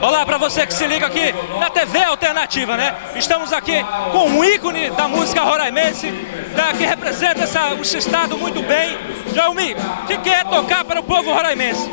Olá para você que se liga aqui na TV Alternativa, né? Estamos aqui com um ícone da música roraimense, né, que representa esse estado muito bem. Joelmi, o que é tocar para o povo roraimense?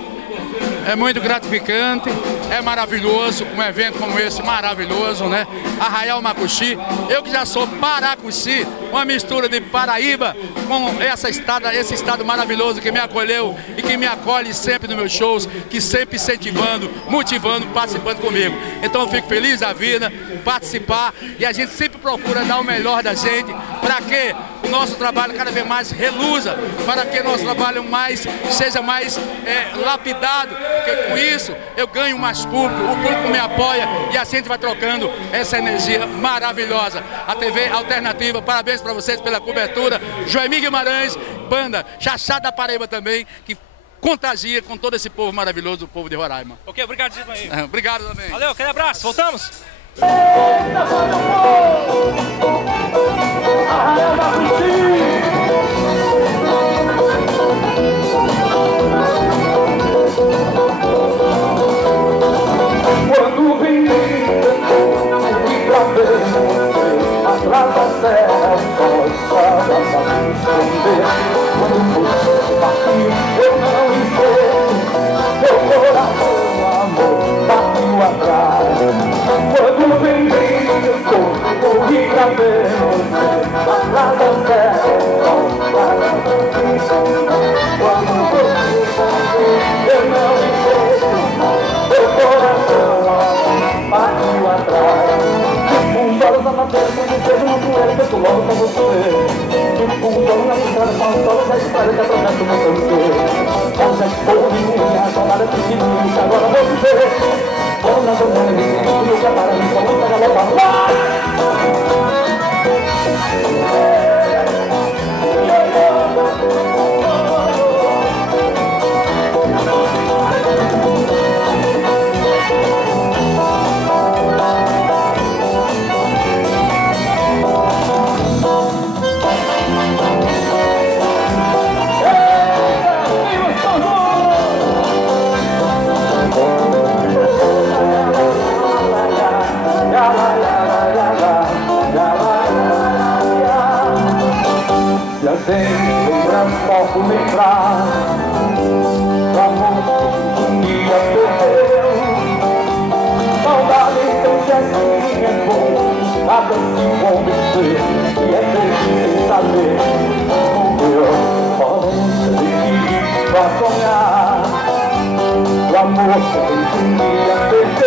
É muito gratificante, é maravilhoso, um evento como esse maravilhoso, né? Arraial Macuxi, eu que já sou Paracuxi, uma mistura de Paraíba com esse estado maravilhoso que me acolheu e que me acolhe sempre nos meus shows, que sempre incentivando, motivando, participando comigo. Então eu fico feliz da vida, participar, e a gente sempre procura dar o melhor da gente para que o nosso trabalho cada vez mais reluza, para que o nosso trabalho seja mais lapidado, porque com isso eu ganho mais público, o público me apoia e assim a gente vai trocando essa energia maravilhosa. A TV Alternativa, parabéns para vocês pela cobertura. Joelmi Guimarães, banda Chachá da Paraíba também, que contagia com todo esse povo maravilhoso, o povo de Roraima. Ok, obrigado, Gimaí. Obrigado também. Valeu, aquele abraço, voltamos. Quando vem e pra ver você atrás da serra, só estava pra me esconder. Quando você partiu, eu não esqueço, meu coração, amor, partiu atrás. Quando vem eu corri pra ver você atrás da serra, só estava pra me esconder. Quando você partiu, eu não esqueço, meu coração partiu atrás. Um solo na madeira, quando vejo uma poeira, penso logo pra você. Um solo na estrada, só um solo da estrada que atravessa o meu canto. Essa esposa, saudade pequenininha, agora vou viver. Dona do mundo, meu camarão, só muita galera. Sem lembrança posso lembrar do amor que um dia perdeu. Saudade então que assim é bom, nada se convencer, e é feliz sem saber. Morreu, falando de que pra sonhar, o amor que um dia perdeu.